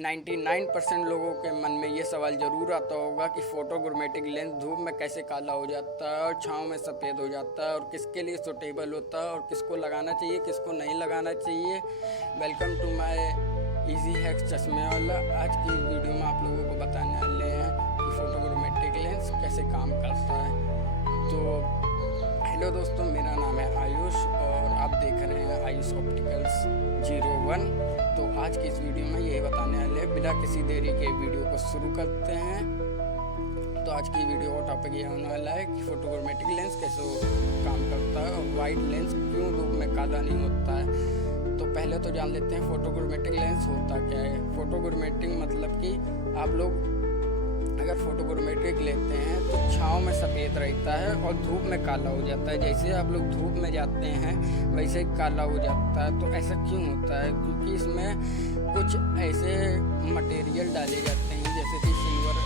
99% लोगों के मन में ये सवाल ज़रूर आता होगा कि फोटोग्रामेटिक लेंस धूप में कैसे काला हो जाता है और छाँव में सफ़ेद हो जाता है और किसके लिए सूटेबल होता है और किसको लगाना चाहिए, किसको नहीं लगाना चाहिए। Welcome to my easy hacks चश्मे वाला। आज की इस वीडियो में आप लोगों को बताने वाले हैं कि फोटोग्रामेटिक लेंस कैसे काम करता है। तो हेलो दोस्तों, मेरा नाम है आयुष और आप देख रहे हैं आयुष ऑप्टिकल्स 01। तो आज की इस वीडियो में यही बताने वाले हैं, बिना किसी देरी के वीडियो को शुरू करते हैं। तो आज की वीडियो का टॉपिक ये होने वाला है कि फोटोग्रामेटिक लेंस कैसे काम करता है और वाइट लेंस क्यों धूप में काला नहीं होता है। तो पहले तो जान लेते हैं फोटोग्रामेटिक लेंस होता क्या है। फोटोग्रामेटिक मतलब कि आप लोग अगर फोटोग्रामेटिक लेते हैं तो छाँव में सफ़ेद रहता है और धूप में काला हो जाता है। जैसे आप लोग धूप में जाते हैं वैसे ही काला हो जाता है। तो ऐसा क्यों होता है? क्योंकि इसमें कुछ ऐसे मटेरियल डाले जाते हैं जैसे कि सिल्वर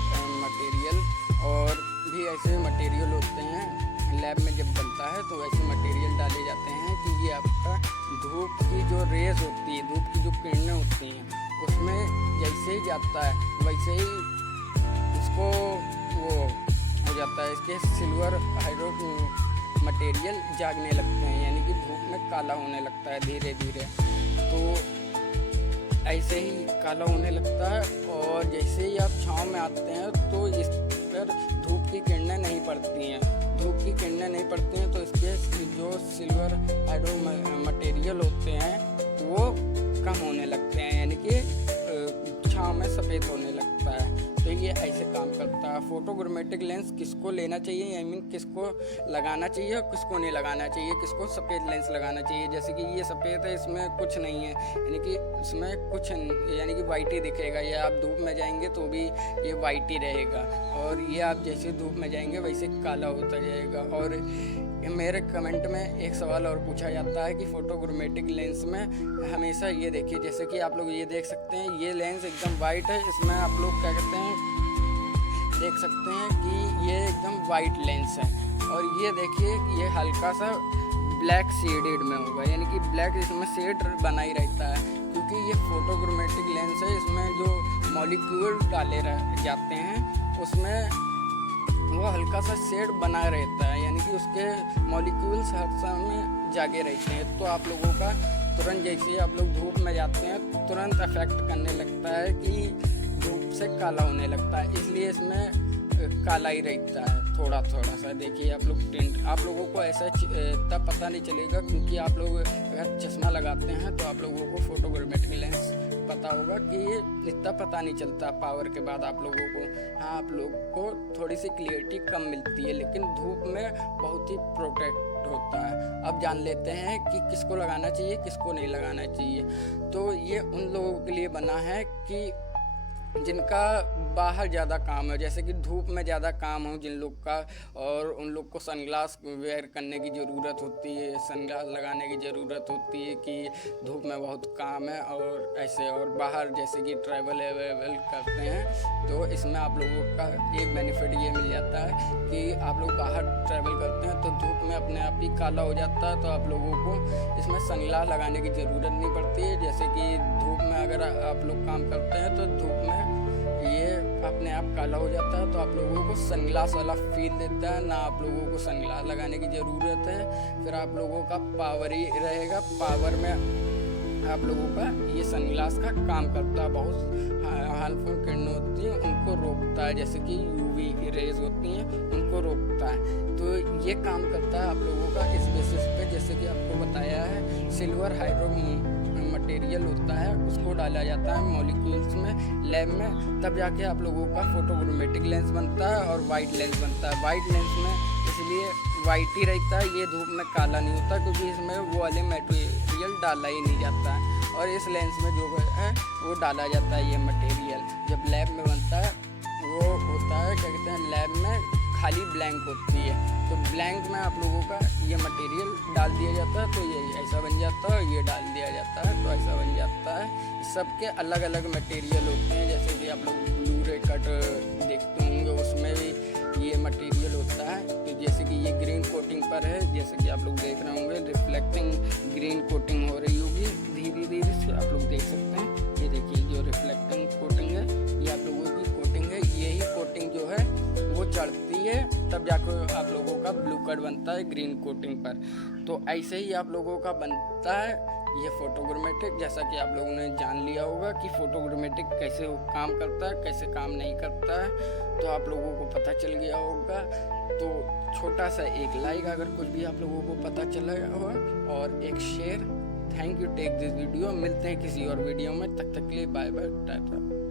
मटेरियल और भी ऐसे मटेरियल होते हैं। लैब में जब बनता है तो ऐसे मटेरियल डाले जाते हैं कि ये आपका धूप की जो रेज होती है, धूप की जो किरणें होती हैं, उसमें जैसे ही जाता है वैसे ही इसको वो हो जाता है, इसके सिल्वर हाइड्रो मटेरियल जागने लगते हैं, यानी कि धूप में काला होने लगता है धीरे धीरे। तो ऐसे ही काला होने लगता है और जैसे ही आप छाँव में आते हैं तो इस पर धूप की किरणें नहीं पड़ती हैं। धूप की किरणें नहीं पड़ती हैं तो इसके जो सिल्वर हाइड्रो मटेरियल होते हैं वो कम होने लगते हैं, यानी कि छाँव में सफ़ेद होने लगता है। तो ये ऐसे काम करता है। फोटोग्रामेटिक लेंस किसको लेना चाहिए, आई मीन किसको लगाना चाहिए और किसको नहीं लगाना चाहिए, किसको सफ़ेद लेंस लगाना चाहिए। जैसे कि ये सफ़ेद है, इसमें कुछ नहीं है, यानी कि इसमें कुछ यानी कि वाइट ही दिखेगा। ये आप धूप में जाएंगे तो भी ये वाइट ही रहेगा और ये आप जैसे धूप में जाएंगे वैसे काला होता जाएगा। और मेरे कमेंट में एक सवाल और पूछा जाता है कि फोटोग्रामेटिक लेंस में हमेशा ये देखिए, जैसे कि आप लोग ये देख सकते हैं ये लेंस एकदम वाइट है, इसमें आप लोग क्या कहते हैं देख सकते हैं कि ये एकदम वाइट लेंस है। और ये देखिए ये हल्का सा ब्लैक शेडेड में होगा, यानी कि ब्लैक इसमें शेड बना ही रहता है क्योंकि ये फोटोग्रामेटिक लेंस है। इसमें जो मॉलिक्यूल डाले जाते हैं उसमें वो हल्का सा शेड बना रहता है, यानी कि उसके मॉलिक्यूल्स हर समय जागे रहते हैं। तो आप लोगों का तुरंत जैसे ही आप लोग धूप में जाते हैं तुरंत अफेक्ट करने लगता है कि धूप से काला होने लगता है, इसलिए इसमें काला ही रहता है थोड़ा थोड़ा सा। देखिए आप लोग टिंट, आप लोगों को ऐसा तब पता नहीं चलेगा क्योंकि आप लोग अगर चश्मा लगाते हैं तो आप लोगों को फोटोग्रामेटिक लेंस पता होगा कि ये इतना पता नहीं चलता पावर के बाद आप लोगों को। हाँ, आप लोगों को थोड़ी सी क्लियरिटी कम मिलती है लेकिन धूप में बहुत ही प्रोटेक्ट होता है। अब जान लेते हैं कि किसको लगाना चाहिए, किसको नहीं लगाना चाहिए। तो ये उन लोगों के लिए बना है कि जिनका बाहर ज़्यादा काम है, जैसे कि धूप में ज़्यादा काम हो जिन लोग का, और उन लोग को सनग्लास वेयर करने की ज़रूरत होती है, सनग्लास लगाने की ज़रूरत होती है कि धूप में बहुत काम है और ऐसे। और बाहर जैसे कि ट्रैवल अवेलेबल करते हैं तो इसमें आप लोगों का एक बेनिफिट ये मिल जाता है कि आप लोग बाहर ट्रैवल करते हैं तो धूप में अपने आप ही काला हो जाता है, तो आप लोगों को इसमें सनग्लास लगाने की ज़रूरत नहीं पड़ती है। जैसे कि धूप में अगर आप लोग काम करते हैं तो धूप में ये अपने आप काला हो जाता है, तो आप लोगों को सनग्लास वाला फील देता है, ना आप लोगों को सनग्लास लगाने की ज़रूरत है। फिर आप लोगों का पावर ही रहेगा, पावर में आप लोगों का ये सनग्लास का काम करता है। बहुत हार्मफुल किरणें होती हैं उनको रोकता है, जैसे कि यूवी रेज होती हैं उनको रोकता है। तो ये काम करता है आप लोगों का इस बेसिस पे, जैसे कि आपको बताया है सिल्वर हाइड्रो मटेरियल होता है, उसको डाला जाता है मॉलिक्यूल्स में लैब में, तब जाके आप लोगों का फोटोग्रामेटिक लेंस बनता है और वाइट लेंस बनता है। वाइट लेंस में इसलिए वाइट ही रहता है, ये धूप में काला नहीं होता क्योंकि इसमें वो वाले मटेरियल डाला ही नहीं जाता है। और इस लेंस में जो है वो डाला जाता है ये मटेरियल, जब लैब में बनता है वो होता है क्या कहते हैं, लैब में खाली ब्लैंक होती है, तो ब्लैंक में आप लोगों का ये मटेरियल डाल दिया जाता है, तो ये ऐसा बन जाता है, ये डाल दिया जाता है तो ऐसा बन जाता है। सबके अलग अलग मटेरियल होते हैं, जैसे कि आप लोग ब्लू रे कट देखते होंगे उसमें भी ये मटेरियल होता है। तो जैसे कि ये ग्रीन कोटिंग पर है, जैसे कि आप लोग देख रहे होंगे रिफ्लेक्टिंग ग्रीन कोटिंग हो रही होगी धीरे धीरे से, आप लोग देख सकते हैं ये देखिए जो रिफ्लेक्टिंग कोटिंग है ये आप लोगों की कोटिंग है। यही कोटिंग जो है वो चढ़ती है तब जाकर आप लोगों का ब्लू कट बनता है ग्रीन कोटिंग पर। तो ऐसे ही आप लोगों का बनता है ये फोटोग्रामेटिक। जैसा कि आप लोगों ने जान लिया होगा कि फोटोग्रामेटिक कैसे काम करता है, कैसे काम नहीं करता है, तो आप लोगों को पता चल गया होगा। तो छोटा सा एक लाइक अगर कुछ भी आप लोगों को पता चला हो और एक share. Thank you take this video. मिलते हैं किसी और वीडियो में, तब तक के लिए बाय बाय टाटा।